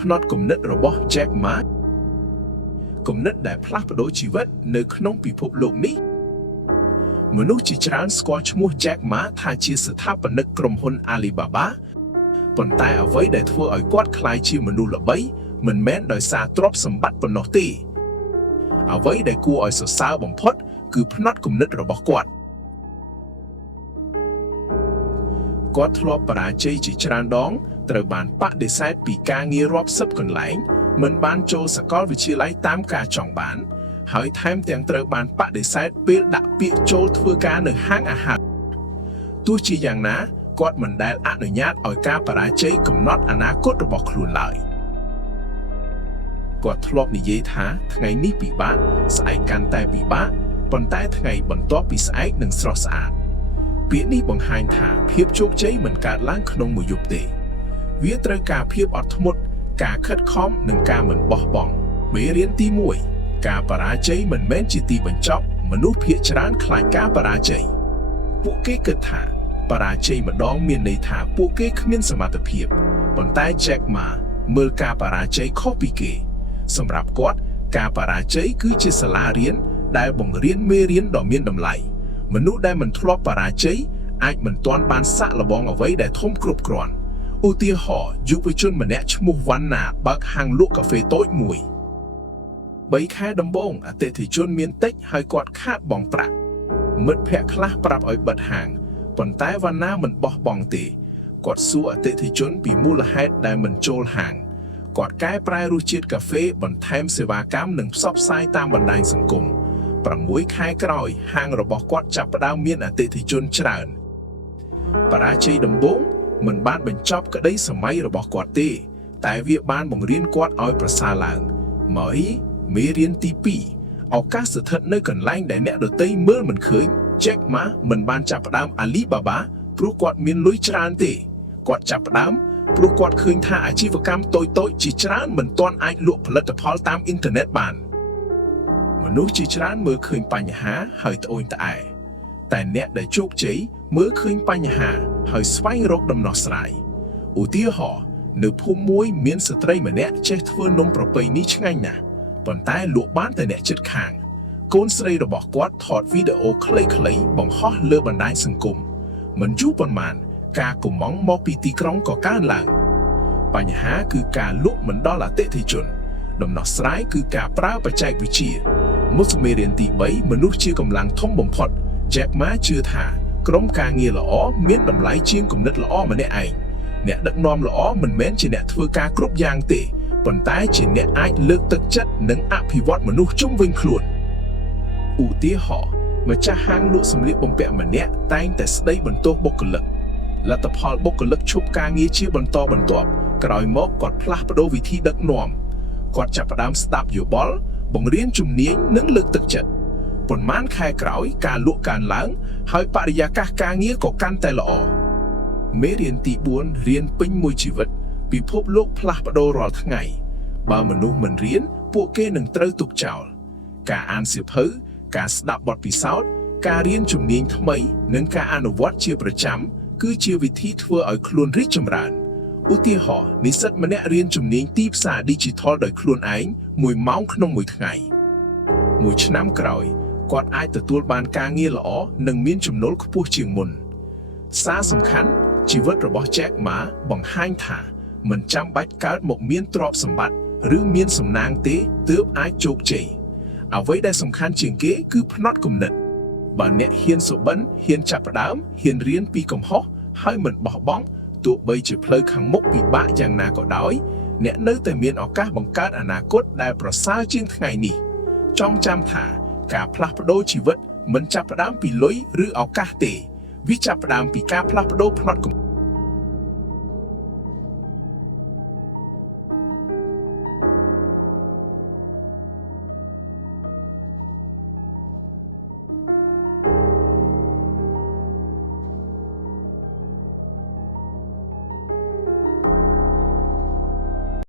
ផ្នត់គំនិតរបស់ Jack Ma គំនិតដែលផ្លាស់ប្ដូរជីវិតនៅក្នុងពិភពលោកនេះមនុស្សជាច្រើនស្គាល់ឈ្មោះ Jack Ma ថាជាស្ថាបនិកក្រុមហ៊ុន Alibaba ប៉ុន្តែអ្វីដែលធ្វើឲ្យគាត់ក្លាយជាមនុស្សល្បីមិនមែនដោយសារទ្រព្យសម្បត្តិប៉ុណ្ណោះទេអ្វីដែលគួរឲ្យសរសើរបំផុតគឺផ្នត់គំនិតរបស់គាត់ធ្លាប់បរាជ័យជាច្រើនដងត្រូវបានបដិសេធពីការងាររាប់សិបកន្លែងមិនបានចូលសាកលវិទ្យាល័យតាមការចង់បានហើយថែមទាំងត្រូវបានបដិសេធពេលដាក់ពាក្យចូលធ្វើការនៅហាងអាហារទោះជាយ៉ាងណាគាត់មិនដែលអនុញ្ញាតឲ្យការបរាជ័យកំណត់អនាគតរបស់ខ្លួនឡើយគាត់ធ្លាប់និយាយថាថ្ងៃនេះពិបាកស្អែកកាន់តែពិបាកប៉ុន្តែថ្ងៃបន្ទាប់ពីស្អែកនឹងស្រស់ស្អាតពាក្យនេះបង្ហាញថាភាពជោគជ័យមិនកើតឡើងក្នុងមួយយប់ទេវាត្រូវការភាពអត់ធ្មត់ការខិតខំនិងការមិនបោះបង់មេរៀនទី1ការបរាជ័យមិនមែនជាទីបញ្ចប់មនុស្សភាគច្រើនខ្លាចការបរាជ័យពួកគេគិតថាបរាជ័យម្ដងមានន័យថាពួកគេគ្មានសមត្ថភាពប៉ុន្តែ Jack Ma មើលការបរាជ័យខុសពីគេសម្រាប់គាត់ការបរាជ័យគឺជាសាលារៀនដែលបង្រៀនមេរៀនដ៏មានតម្លៃមនុស្សដែលមិនធ្លាប់បរាជ័យអាចមិនទាន់បានសាកល្បងអ្វីដែលធំគ្រប់គ្រាន់ឧទាហរណ៍យុវជនម្នាក់ឈ្មោះវណ្ណាបើកហាងលក់កាហ្វេតូចមួយ3ខែដំបូងអតិថិជនមានតិចហើយគាត់ខាតបង់ប្រាក់មិត្តភ័ក្តិខ្លះប្រាប់ឲ្យបិទហាងប៉ុន្តែវណ្ណាមិនបោះបង់ទេគាត់សួរអតិថិជនពីមូលហេតុដែលមិនចូលហាងគាត់កែប្រែរសជាតិកាហ្វេបន្ថែមសេវាកម្មនិងផ្សព្វផ្សាយតាមបណ្ដាញសង្គម6ខែក្រោយហាងរបស់គាត់ចាប់ផ្ដើមមានអតិថិជនច្រើនបរាជ័យដំបូងមិនបានបញ្ចប់ក្តីសម័យរបស់គាត់ទេតែវាបានបង្រៀនគាត់ឲ្យប្រសើរឡើងមេរៀនទី2ឱកាសស្ថិតនៅកន្លែងដែលអ្នកដទៃមើលមិនឃើញ Jack Ma មិនបានចាប់ផ្ដើម Alibaba ព្រោះគាត់មានលុយច្រើនទេគាត់ចាប់ផ្ដើមព្រោះគាត់ឃើញថាអាជីវកម្មតូចៗជាច្រើនមិនទាន់អាចលក់ផលិតផលតាមអ៊ីនធឺណិតបានមនុស្សជាច្រើនមើលឃើញបញ្ហាហើយត្អូញត្អែតែអ្នកដែលជោគជ័យមើលឃើញបញ្ហាហើយស្វែងរកដំណោះស្រាយឧទាហរណ៍នៅភូមិមួយមានស្ត្រីម្នាក់ចេះធ្វើនំប្រពៃណីឆ្ងាញ់ណាស់ប៉ុន្តែលក់បានតែអ្នកជិតខាងកូនស្រីរបស់គាត់ថតវីដេអូខ្លីៗបង្ហោះលើបណ្ដាញសង្គមមិនយូរប៉ុន្មានការកុម្ម៉ង់មកពីទីក្រុងក៏កើនឡើងបញ្ហាគឺការលក់មិនដល់អតិថិជនដំណោះស្រាយគឺការប្រើបច្ចេកវិទ្យាមុខមេរៀនទី3មនុស្សជាកម្លាំងធំបំផុត Jack Ma ជឿថាក្រុមការងារល្អមានតម្លៃជាងគំនិតល្អម្នាក់ឯងអ្នកដឹកនាំល្អមិនមែនជាអ្នកធ្វើការគ្រប់យ៉ាងទេប៉ុន្តែជាអ្នកអាចលើកទឹកចិត្តនិងអភិវឌ្ឍមនុស្សជុំវិញខ្លួនឧទាហរណ៍ម្ចាស់ហាងលក់សម្លៀកបំពាក់ម្នាក់តែងតែស្ដីបន្ទោសបុគ្គលិកលទ្ធផលបុគ្គលិកឈប់ការងារជាបន្តបន្ទាប់ក្រោយមកគាត់ផ្លាស់ប្ដូរវិធីដឹកនាំគាត់ចាប់ផ្ដើមស្ដាប់យោបល់បង្រៀនជំនាញនិងលើកទឹកចិត្តប៉ុន្មានខែក្រោយការលក់កើនឡើងហើយបរិយាកាសការងារក៏កាន់តែល្អមេរៀនទី4រៀនពេញមួយជីវិតពិភពលោកផ្លាស់ប្ដូររាល់ថ្ងៃបើមនុស្សមិនរៀនពួកគេនឹងត្រូវទុកចោលការអានសៀវភៅការស្ដាប់បទពិសោធន៍ការរៀនជំនាញថ្មីនិងការអនុវត្តជាប្រចាំគឺជាវិធីធ្វើឲ្យខ្លួនរីកចម្រើនឧទាហរណ៍និស្សិតម្នាក់រៀនជំនាញទីផ្សារ Digital ដោយខ្លួនឯង1ម៉ោងក្នុងមួយថ្ងៃ1ឆ្នាំក្រោយគាត់អាចទទួលបានការងារល្អនិងមានចំណូលខ្ពស់ជាងមុនសារសំខាន់ជីវិតរបស់ Jack Ma បង្ហាញថាមិនចាំបាច់កើតមកមានទ្រព្យសម្បត្តិឬមានសំណាងទេទើបអាចជោគជ័យអ្វីដែលសំខាន់ជាងគេគឺផ្នត់គំនិតបើអ្នកហ៊ានសុបិនហ៊ានចាប់ផ្ដើមហ៊ានរៀនពីកំហុសហើយមិនបោះបង់ទោះបីជាផ្លូវខាងមុខពិបាកយ៉ាងណាក៏ដោយអ្នកនៅតែមានឱកាសបង្កើតអនាគតដែលប្រសើរជាងថ្ងៃនេះចងចាំថាការផ្លាស់ប្ដូរជីវិតមិនចាប់ផ្ដើមពីលុយឬឱកាសទេវាចាប់ផ្ដើមពីការផ្លាស់ប្ដូរផ្នត់គំនិត